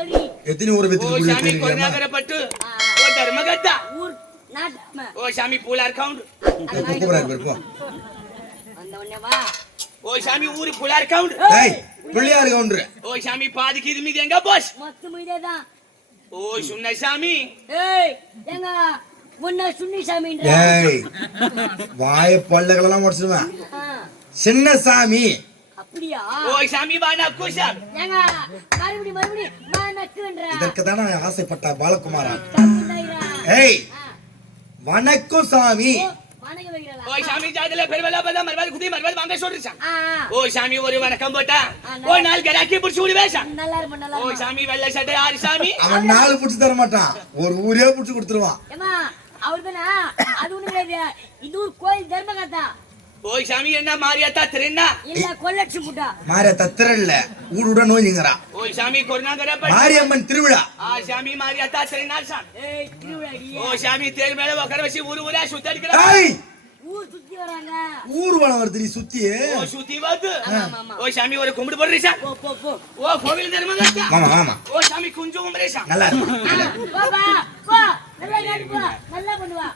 எத்தனை ஊரை ஓ பத்தி சாமி கொரோனாகர பட்டு ஓ தர்மகத்தா. ஊர் ஓ சாமி புலார் கவுண்ட் கூப்பிடாரு போ. அந்த உடனே வா. ஓ சாமி ஊரு புலார் கவுண்ட் டேய் பிள்ளையார் கவுண்டரு. ஓ சாமி பாதிக்கு இது மீது எங்க போஸ்? ஓ சுன்ன சாமி. ஏய் எங்க முன்ன சுன்னி சாமின்ற. டேய் வாய பல்லகளெல்லாம் உடச்சிடுவேன். சின்ன சாமி. அப்படியா? ஓ சாமி வானா குஷாம். ஏங்க மறுபடி மறுபடி நான் நக்குன்ற இதற்கு தானே ஆசைப்பட்ட பாலகுமாரா. ஏய் வணக்கம் சாமி. ஓ, வணக்கம் வைக்கிறலா. ஓ சாமி ஜாதல பெருவலா பதா மர்வால் குதி மர்வால் வாங்க சொல்றேன் ஆ, ஆ. ஓ சாமி ஒரு வணக்கம் போட்டா. ஆ, ஓ நாள் கராக்கி புடிச்சு விடுவேஷா நல்லா இருப்பா. சாமி வெள்ளை சட்டை ஆறு சாமி. அவன் நாலு புடிச்சு தர மாட்டான். ஒரு ஊரே புடிச்சு கொடுத்துருவான். ஏம்மா அவர்தானா? அது ஒண்ணு கிடையாது. இது ஒரு கோயில் தர்மகத்தா ஓ சாமி என்ன மாரியாத்தா திருண்ணா இல்ல கொள்ளட்சி புட்டா. மாரிய தத்திரல்ல ஊடு விட நோய்ங்கிறா. ஓ சாமி பட்டு. மாரியம்மன் திருவிழா. ஆ சாமி மாரியாத்தா திருண்ணா சாமி. ஏய் திருவிழாடி ஓ சாமி தேர் மேல உட்கார வச்சு ஊரு ஊரா சுத்தி அடிக்கிற ஏய்! ஊர் சுத்தி வராங்க. ஊர்வலம் வருது நீ சுத்தி. ஓ சுத்தி வந்து ஆமா, ஆமா. ஓ சாமி ஒரு கும்பிடு போடுறீசா போ போ போ. ஓ கோவில் தர்மகத்தா ஆமா ஆமா. ஓ சாமி குஞ்சு கும்பிடுறீசா நல்லா இருக்கு. போ பா. நல்லா காட்டு போ நல்லா பண்ணுவா.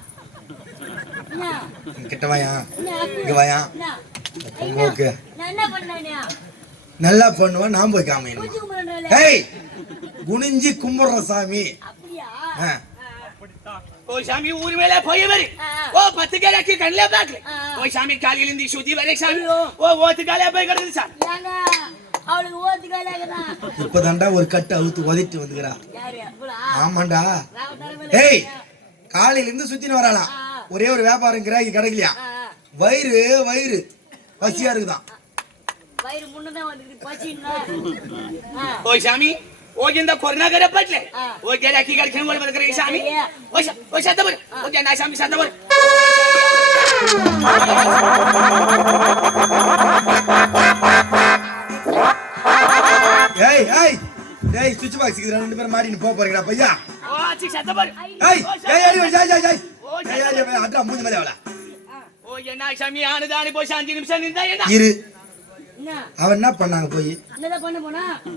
கிட்ட வாயா? இங்க வாயா? நல்லா பண்ணுவான் நான் போய் காமிக்கணும். ஏய் குனிஞ்சி கும்பிடுற சாமி. ஓ சாமி ஊர் மேல போய் வரி. ஓ பத்து காலக்கு கண்ணில பாக்கல. ஓ சாமி காலையில இருந்து சுத்தி வரை சாமி. ஓ ஓத்து காலைய போய் கிடக்குது ஏங்க? அவளுக்கு ஒரு கட்டு அவுத்து உதட்டு வந்துக்கிறா? ஆமாண்டா. ஏய் இருக்கா? காலையில இருந்து சுத்தின்னு வராளாம் ஆ. ஒரே ஒரு வியாபாரம் கிராக்கி கிடைக்கலையா ஆ, ஆ. வயிறு வயிறு பசியா இருக்குதான் வயிறு முன்னதான் வந்துருக்கு பசின்னா ஆ. ஓ சாமி ஓ இந்த கொரோனாகர பட்ல ஆ. ஓ ಗಿರಾಕಿ ಗಳಿಗೆ ಮಾಡಿ ಬರ್ತಾರೆ ಸಾಮಿ சரியா? ಓ ಶ- ಓ ಶತ ಬರ್ ಓ ಜನ ಸಾಮಿ ಶತ ಬರ್ ஏய் ஏய் ஏய் சுவிட்ச் பாக்ஸ் ரெண்டு பேரும் மாடி போக போறீங்கடா பையா சிக்ஸ் என்ன இரு. அவன் என்ன பண்ணாங்க போய்?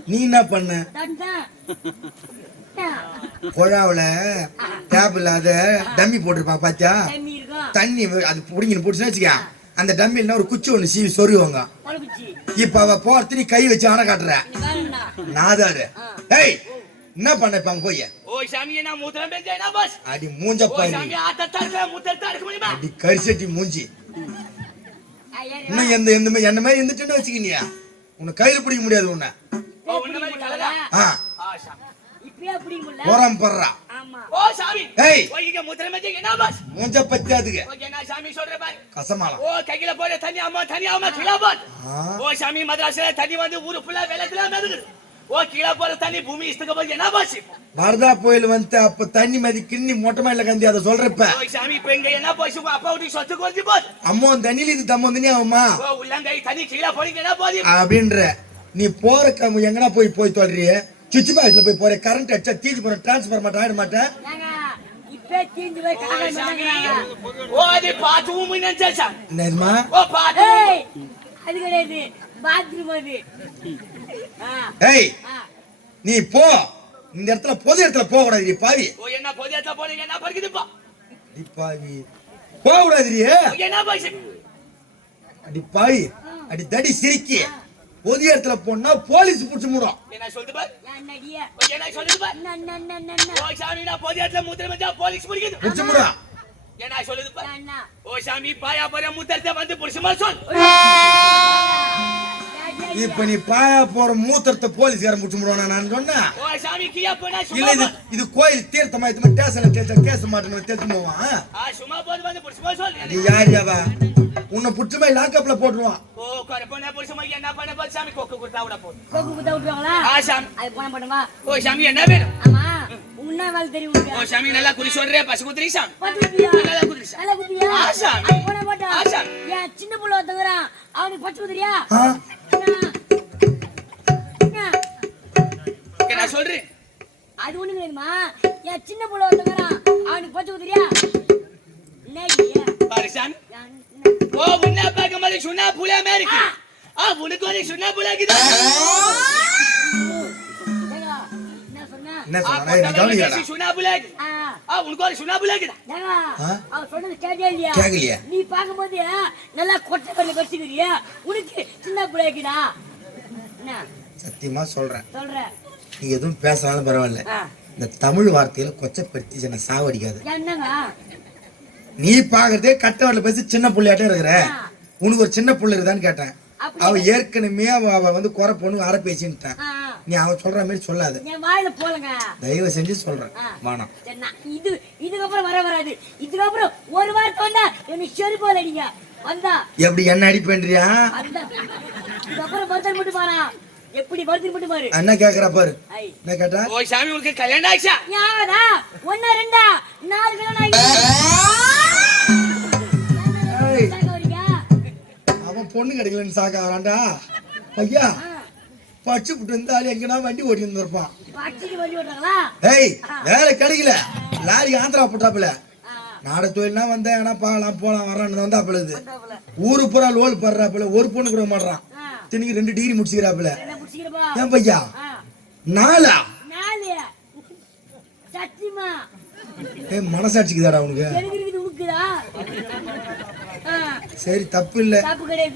நீ என்ன பண்ண? கொழாவில டேப் இல்லாத டம்மி போட்டிருப்பா பாத்தியா? தண்ணி அது பிடிங்கன்னு பிடிச்சுன்னு வச்சுக்கா. அந்த டம்மில ஒரு குச்சி ஒண்ணு சீவி சொருவாங்க இப்ப அவ போறதுக்கு கை வச்சு ஆன காட்டுற. நாதாரு. ஏய் என்ன பண்ண இப்ப அங்க போய்? ஓய் சாமி நான் மூத்திரம் பேசினா பஸ் அடி மூஞ்ச பாரு. சாமி ஆத்த தரல மூத்திரம் தரக்கு முடியுமா? அடி கரிசட்டி மூஞ்சி. இன்னும் எந்த எந்த என்ன மாதிரி இருந்துட்டு வச்சுக்கினியா? உன்னை கையில பிடிக்க முடியாது உன்னை. படுறா. ஓ கையில போற தண்ணி அம்மா தண்ணி அம்மா கிலாபாத் ஓ சாமி மதராசில தண்ணி வந்து ஊரு ஃபுல்லா வெள்ளத்துல நடக்குது ஓ கீழே போற தண்ணி பூமி இஷ்டக்க போது என்ன பாசி வரதா புயல் வந்து அப்ப தண்ணி மதி கிண்ணி மொட்டை மேல கந்தி அதை சொல்றப்ப. ஓ சாமி இப்ப என்ன போச்சு? உங்க அப்பா வீட்டுக்கு சொத்து கொஞ்சி போது அம்மா தண்ணியில இது தம்ம தண்ணி ஆகுமா ஓ உள்ளங்கை தண்ணி கீழே போனீங்க என்ன போது? அப்படின்ற நீ போற கம் எங்கனா போய் போய் தொல்றிய? சுவிட்ச் பாக்ஸ்ல போய் போற கரண்ட் அடிச்சா தீஞ்சு போற டிரான்ஸ்ஃபார்மர் மட்டும் ஆயிட மாட்டேன் ஓ அது பாத்து ஊமி நினைச்சா என்னமா ஓ பாத்து அது கிடையாது. பாத்ரூம் அது ஆ. ஏய் ஆ. நீ போ. இந்த இடத்துல பொது இடத்துல போக கூடாது நீ பாவி. ஓ என்ன போதியத்த போனீங்க என்ன பறிக்குதுப்பா அடி பாவி. போக கூடாது நீ என்ன பாசி அடி பாவி. அடி தடி சிரிக்கி. பொது இடத்துல போனா போலீஸ் புடிச்சு மூடும். என்ன சொல்லுது பாரு? என்ன சொல்லுது பாரு? ஓ சாமி நான் போதியத்துல மூத்திரம் வச்சா போலீஸ் பிடிக்குது. புடிச்சு மூடும் என்ன சொல்லுது பாரு? ஓ சாமி பாயா பாயா மூத்தரத்தை வந்து புடிச்சுமா சொல். இப்ப நீ பாயா போற மூத்திரத்தை போலீஸ்காரன் புடிச்சு மூடுவானா? நான் சொன்னேன். இல்ல இது இது கோயில் தீர்த்தமா இது மாதிரி ஸ்டேஷன்ல தேய்ச்சா கேஸ் மாட்டணும் தேய்ச்சு போவான். நீ யார் யாவா? உன்னை புடிச்சு போய் லாக்அப்ல போட்டுருவான். ஓ கரப்பன புடிச்சுமா என்ன வேணும்? ஆமா உன்ன வேலை தெரியும். ஓ சாமி நல்லா குறி சொல்றே பசு குதிரி சாமி? நல்லா குதிரி சாமி. நல்லா குத்தியா? ஆ, சாமி. அது போன போட்டா. ஆ, சாமி. என் சின்ன புள்ள ஒருத்தங்கிறான். அவனுக்கு பச்சை குதிரியா? நான் சொல்றேன். அது ஒண்ணு கிடையாதும்மா. என் சின்ன புள்ள ஒருத்தங்கிறான். அவனுக்கு பச்சை குதிரியா? என்னடி? பாரு சாமி. என் என்ன? ஓ உன்ன பார்க்க மாதிரி சுண்ணா புல அமெரிக்கா ஆ. உனக்கு ஒரு சுண்ணா புல இருக்குது? ஏங்க, என்ன என்ன ஆ, உனக்கு ஒரு சுண்ணா இல்லையா? கேக்கலையே. நீ பார்க்கும்போது நல்லா கொட்டை கல்லு வச்சுக்கிறியா உனக்கு சின்ன பிள்ளைக்குடா என்ன? சத்தியமா சொல்றேன். சொல்ற நீங்க எதுவும் பேசினாலும் பரவாயில்ல. இந்த தமிழ் வார்த்தையில கொச்சப்படுத்தி என்ன சாவடிக்காது. நீ பாக்குறதே கட்டவாடல பேசி சின்ன புள்ளையாட்டம் இருக்கிற. உனக்கு ஒரு சின்ன புள்ள இருக்குதான்னு கேட்டேன். அவ ஏற்கனவே அவ வந்து குறை பொண்ணு அரை பேசின்ட்டான் நீ அவ சொல்ற மாதிரி சொல்லாத. தயவு செஞ்சு சொல்றேன். சரி, இது இதுக்கப்புறம் வர வராது. இதுக்கப்புறம் ஒரு வாரத்தை வந்தா எனக்கு செருப்பால் அடிங்க. வந்தா. எப்படி என்ன அடிப்பேன்றியா? இதுக்கப்புறம் மட்டும் பாரா எப்படி மட்டும் பாரு. கேக்குறா பாரு. என்ன கேட்டா? ஓ, சாமி, உனக்கு கல்யாணம் ரெண்டா? நாலு கல்யாணம்? அவன் பொண்ணு கிடைக்கலன்னு சாக்க வரான்டா ஐயா பச்சு புட்டு இருந்தாலும் எங்கடா வண்டி ஓட்டி இருந்திருப்பான். ஏய் வேலை கிடைக்கல. லாரி ஆந்திரா போட்டாப்புல. நாட தொழில்னா வந்தேன். ஏன்னா பார்க்கலாம் போலாம் வரான்னு வந்தாப்புல இது. ஊரு பூரா லோல் படுறாப்புல. ஒரு பொண்ணு கூட மாட்றான். ஆ, தினிக்கு ரெண்டு டிகிரி முடிச்சுக்கிறாப்புல? ஏன் பையா? நாலு ஏய் மனசாட்சிக்குதாடா உனக்கு? சரி தப்பு இல்ல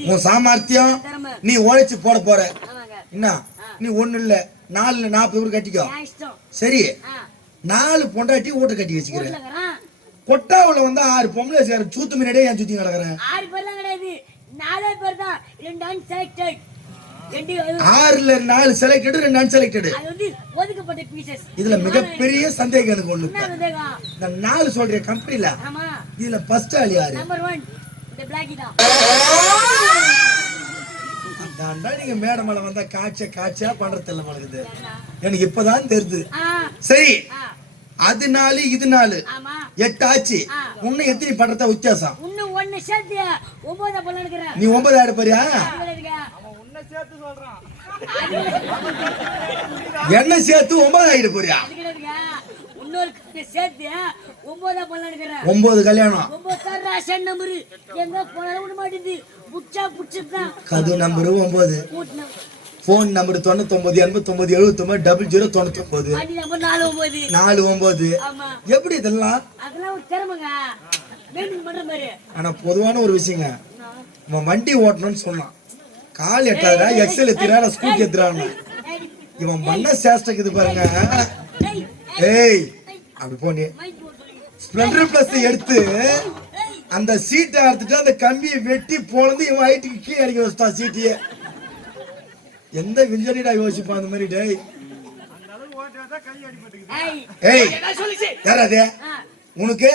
உன் சாமர்த்தியம் நீ உழைச்சு போட போற. என்ன? நீ ஒண்ணு இல்ல. நாலுல நாற்பது ஊர் கட்டிக்கோ. சரி. நாலு பொண்டாட்டி ஊட்ட கட்டி வச்சுக்கிற வீட்டுல இருக்கிறான். கொட்டாவுல வந்து ஆறு பொம்பளை சேர சூத்து முன்னாடியே என் சுத்தி கிடையாது. நாலே பேர் தான். ரெண்டு ஆறுல நாலு செலக்டடு ரெண்டு அன்செலக்டடு அது வந்து ஒதுக்கப்பட்ட பீசஸ் இதுல மிகப்பெரிய சந்தேகம் எனக்கு ஒண்ணு இந்த நாலு சொல்ற கம்பெனில இதுல ஃபர்ஸ்ட் ஆள் யாரு? நம்பர் ஒன் இந்த பிளாக்கி தான். அதான்டா நீங்க மேடம் மேல வந்தா காய்ச்ச காய்ச்சா பண்றது இல்ல பழகுது எனக்கு இப்பதான் தெரியுது சரி. அது நாலு இது நாலு. எட்டு ஆச்சு. உன்னை எத்தனை பண்றதா வித்தியாசம்? ஒண்ணு சேர்த்து ஒன்பதா பண்ண இருக்கிறேன் நீ ஒன்பது ஆயிரம் பாரியா? என்ன சேர்த்து ஒன்பது ஆயிடு போறியா இன்னொரு சேர்த்து ஒன்பதா பண்ண இருக்கிறேன் ஒன்பது கல்யாணம். ஒன்பது சார் ரேஷன் நம்பரு. எங்க போனாலும் விட மாட்டேங்குது. புடிச்சா புடிச்சுதான் கது நம்பரு ஒன்பது. கூட்டினோம் போன் நம்பர் தொண்ணூத்தொன்பது எண்பத்தொன்பது எழுபத்தொன்பது டபுள் ஜீரோ நம்பர் நாலு ஒன்பது நாலு ஒன்பது ஆமா. எப்படி இதெல்லாம்? அதெல்லாம் ஒரு திறமைங்க. ஆனா பொதுவான ஒரு விஷயங்க அவன் வண்டி ஓட்டணும்னு சொன்னான் கால் எட்டாதா எக்ஸல் எத்துறா நான் ஸ்கூட்டி எத்துறான்னு இவன் பண்ண சேஷ்டக்கு இது பாருங்க ஏய் அப்படி போனி ஸ்ப்ளெண்டர் பிளஸ் எடுத்து அந்த சீட்டை அறுத்துட்டு அந்த கம்பியை வெட்டி பொழந்து இவன் ஹைட்டுக்கு கீழே இறக்கி வச்சுட்டான் சீட்டையே எந்த விஞ்சனிடா யோசிப்பான் அந்த மாதிரி டேய் ஏய் என்ன சொல்லுச்சு? யார் அது உனக்கு?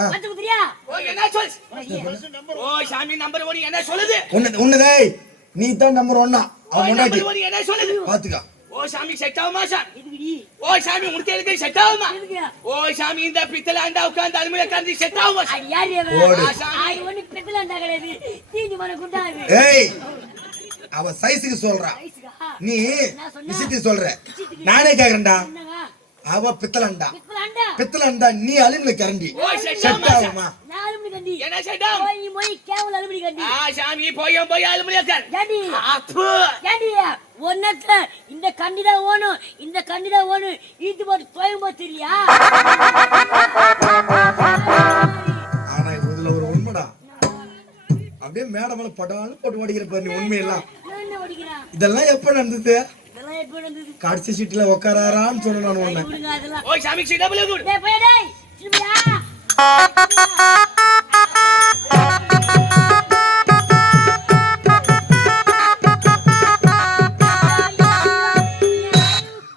ஆ. ஓ, என்ன சொல்லுச்சு? ஓ, சாமி, number one என்ன சொல்லுது? உன்ன உன்னதேய் நீ தான் நம்பர் ஒன்னா? பாத்துக்கா. ஓ, சாமி, set ஆகுமா, சாமி? ஓ, சாமி, உனக்கு எனக்கு set ஆகுமா? ஓ, சாமி, இந்த பித்தளை அண்டா உட்கார்ந்து அலுமினிய கரண்டி set ஆகுமா, சாமி? ஓடு. ஏய் அவ சைஸுக்கு சொல்றா. நீ விசிட்டி சொல்ற. நானே கேக்குறேன்டா. அவ பித்தளண்டா பித்தளண்டா நீ அலுமினிய கரண்டி. செட் ஆகுமா, இந்த கண்டிதா ஓணும் இந்த கண்டிதா ஓணும். இது போட்டு கோயம்போ தெரியா ஆனா இதுல ஒரு உண்மைடா. அப்படியே மேடம் மேல படாலும் போட்டு ஓடிக்கிற பாரு நீ உண்மையெல்லாம். இதெல்லாம் எப்ப நடந்தது? கடைசி நான் உன்னை சாமி. டேய் போய் டேய்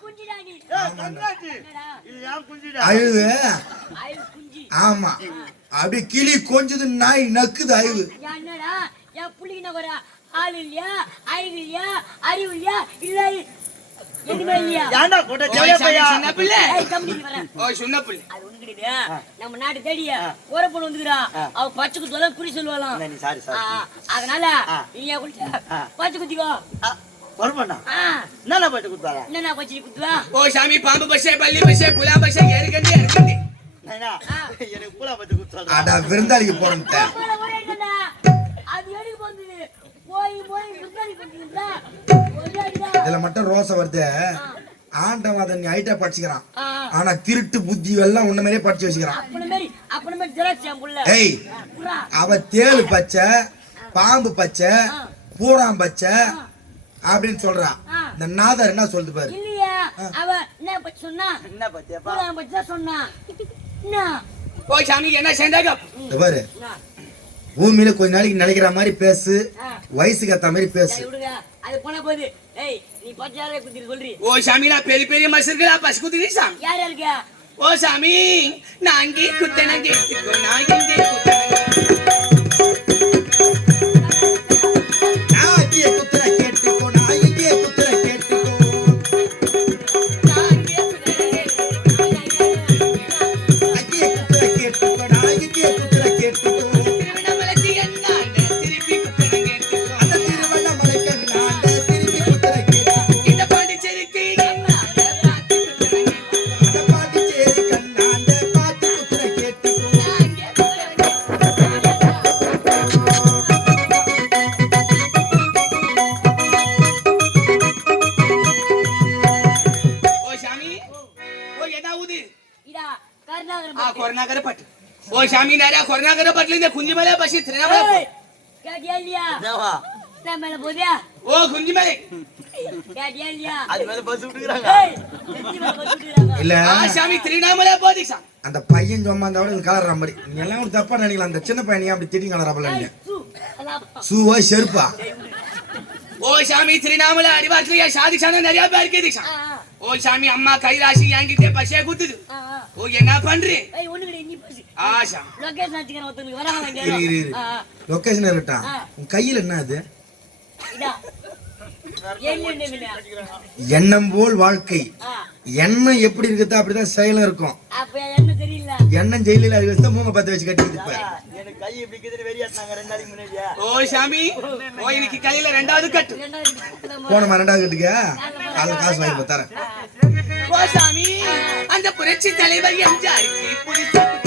குஞ்சிடா நீ. என்னடா? அழுது. ஆமா அப்படியே கிளி கொஞ்சது நாய் நக்குது அழிவு என்னடா என் புள்ளிக்கு ஒரு ஆள் இல்லையா அறிவு இல்லையா அறிவு இல்லையா இல்ல ஏன்டா கூட்ட ஓ, சாமி, சின்ன பிள்ளை. ஏய், கம்பெனிக்கு வரேன். ஓ, சின்ன பிள்ளை. அது ஒண்ணு கிடையாது நம்ம நாட்டு தேடிய ஒரு பொண்ணு வந்துக்கிறா. அவ பச்சை குறி நீ சாரி சாரி. அதனால நீ ஏன் குடிச்ச பச்சை குத்திக்கோ. வருமாண்ணா என்னண்ணா போயிட்டு கொடுத்தாரா என்னண்ணா பச்சை குத்துவா? ஓ, சாமி, பாம்பு பஸ்ஸே, பல்லி பஸ்ஸே, புலா பஸ்ஸே, எருக்கண்டி, எருக்கண்டி. நைனா எனக்கு பூலா பத்தி கொடுத்தாரா அடா விருந்தாளிக்கு போறேன். அது எதுக்கு போய் போய் இதுல மட்டும் ரோசை வருது. ஆண்டவன் அதை நீ ஹைட்டா படிச்சுக்கிறான். ஆனா திருட்டு புத்தி எல்லாம் உன்ன மாதிரியே படிச்சு வச்சுக்கிறான். ஏய் அவ தேளு பச்சை பாம்பு பச்சை பூராம் பச்சை அப்படின்னு சொல்றா. ஆ. இந்த நாதர் என்ன சொல்லுது பாரு? இல்லையா அவ என்ன பத்தி சொன்னா? என்ன பத்தி தான் சொன்னா. என்ன? ஓ சாமி என்ன சேர்ந்தாங்க? இந்த பாரு. என்ன? பூமியில கொஞ்ச நாளைக்கு நினைக்கிற மாதிரி பேசு. வயசுக்கு ஏத்த மாதிரி பேசு. அது போன போது. ஏய் நீ பச்சாரே குத்திட்டு சொல்றி. ஓ சாமி நான் பெரிய பெரிய மசிர்களா பசு குத்துறீ சாமி? யார் யாருக்கா? ஓ சாமி நான் அங்கே குத்தனங்க நான் ஜமீனாரா கொரோனாக்கரை பட்ல இந்த குஞ்சு மேல பசி திரினா ஓ குஞ்சு மேலே அந்த பையன் சொன்னா அந்த கலர் மாதிரி. எல்லாம் ஒரு தப்பா நினைக்கலாம் அந்த சின்ன பையனையும் அப்படி திடீர் கலரா சூவா செருப்பா. ஓ சாமி திருநாமல அறிவாக்கிய சாதிச்சான நிறைய பேர் கேட்டுச்சா ஓ சாமி அம்மா கைலாசி என்கிட்ட பசியா குத்துது. ஓ என்ன பண்றேன் லொகேஷன் வச்சுக்கிறேன் ஒருத்தனுக்கு வராங்க எண்ணம் போல் வாழ்க்கை. எண்ணம் எப்படி இருக்குதோ அப்படிதான் செயலும் இருக்கும். எண்ணம் ஜெயிலில் அது மூங்க பத்து வச்சு கட்டிட்டு இருப்பேன் கையில ரெண்டாவது கட்டு. போனமா ரெண்டாவது கட்டுக்க? காசு வாங்கி அந்த புரட்சி தலைவர் எம்ஜிஆருக்கு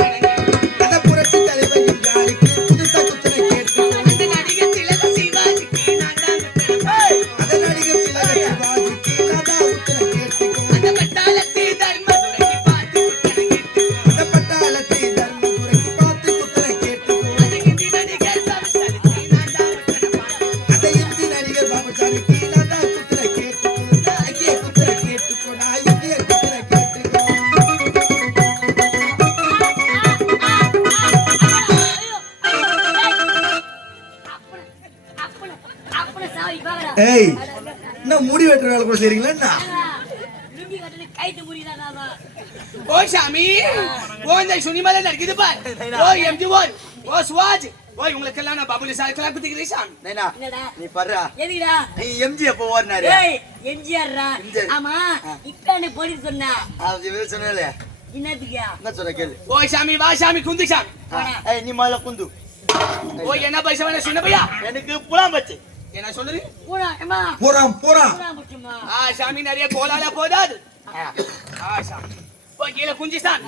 கூட செய்றீங்களா என்ன. ஓ சாமி ஓ இந்த சுனிமலை நடிக்குது பார் ஓ எம்ஜி ஓர் ஓ சுவாஜ் ஓ இவங்களுக்கெல்லாம் நான் பபுலி சாருக்கெல்லாம் குத்திக்கிறேன் சாமி நைனா நீ படுறா எதுக்குடா நீ எம்ஜி எப்போ ஓடினாரு ஏய் எம்ஜிஆர் ரா எம்ஜிஆர். ஆமா இக்கானு போடி சொன்னா அது இவரு சொன்னே என்னத்துக்கா என்ன சொல்ற கேளு ஓ சாமி வா சாமி குந்து சாமி ஏய் நீ முதல்ல குந்து ஓ என்ன பைசா வேணும் சின்ன பையா எனக்கு புலாம் பச்சு என்ன சொல்லுது? போறான் போறான் சாமி நிறைய கோலால போதாது. கீழே குஞ்சிஸ்தான்